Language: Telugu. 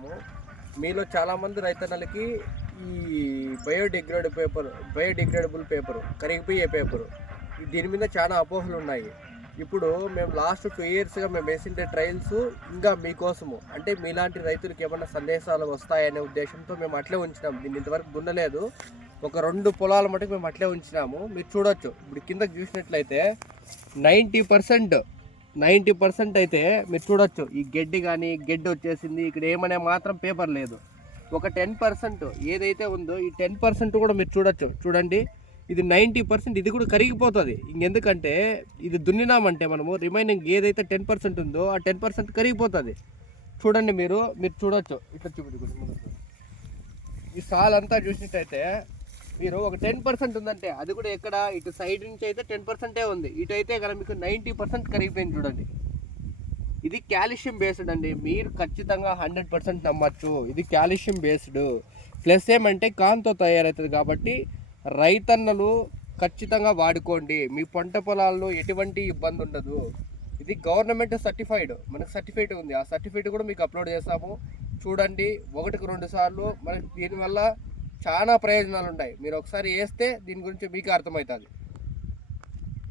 చేస్తున్నాము. మీలో చాలామంది రైతన్నలకి ఈ బయోడిగ్రేడ్ పేపర్ బయోడిగ్రేడబుల్ పేపరు కరిగిపోయే పేపరు దీని మీద చాలా అపోహలు ఉన్నాయి. ఇప్పుడు మేము లాస్ట్ టూ ఇయర్స్గా మేము వేసిండే ట్రయల్స్ ఇంకా మీకోసము. అంటే మీలాంటి రైతులకు ఏమైనా సందేశాలు వస్తాయనే ఉద్దేశంతో మేము అట్లే ఉంచినాం. దీన్ని ఇంతవరకు దున్నలేదు ఒక రెండు పొలాల మటుకు మేము అట్లే ఉంచినాము. మీరు చూడొచ్చు. ఇప్పుడు కింద చూసినట్లయితే నైంటీ పర్సెంట్ నైంటీ పర్సెంట్ అయితే మీరు చూడొచ్చు. ఈ గడ్డి కానీ గడ్డి వచ్చేసింది. ఇక్కడ ఏమనే మాత్రం పేపర్ లేదు. ఒక టెన్ పర్సెంట్ ఏదైతే ఉందో ఈ టెన్ పర్సెంట్ కూడా మీరు చూడొచ్చు. చూడండి. ఇది నైంటీ పర్సెంట్ ఇది కూడా కరిగిపోతుంది. ఇంకెందుకంటే ఇది దున్నినామంటే మనము రిమైనింగ్ ఏదైతే టెన్ పర్సెంట్ ఉందో ఆ టెన్ పర్సెంట్ కరిగిపోతుంది. చూడండి మీరు. మీరు చూడొచ్చు. ఇట్లా చూపించు ఈ సాల్ అంతా చూసినట్టయితే మీరు ఒక టెన్ పర్సెంట్ ఉందంటే అది కూడా ఎక్కడ? ఇటు సైడ్ నుంచి అయితే టెన్ పర్సెంటే ఉంది. ఇటు అయితే కదా మీకు నైంటీ పర్సెంట్ కరిగిపోయింది చూడండి. ఇది కాల్షియం బేస్డ్ అండి. మీరు ఖచ్చితంగా హండ్రెడ్ పర్సెంట్ నమ్మచ్చు. ఇది కాల్షియం బేస్డ్ ప్లస్ ఏమంటే కాన్తో తయారవుతుంది కాబట్టి రైతన్నలు ఖచ్చితంగా వాడుకోండి. మీ పంట పొలాల్లో ఎటువంటి ఇబ్బంది ఉండదు. ఇది గవర్నమెంట్ సర్టిఫైడ్ మనకు సర్టిఫికేట్ ఉంది. ఆ సర్టిఫికేట్ కూడా మీకు అప్లోడ్ చేస్తాము. చూడండి ఒకటికి రెండు సార్లు. మనకి దీనివల్ల చాలా ప్రయోజనాలు ఉన్నాయి మీరు ఒకసారి వేస్తే దీని గురించి మీకు అర్థమవుతుంది.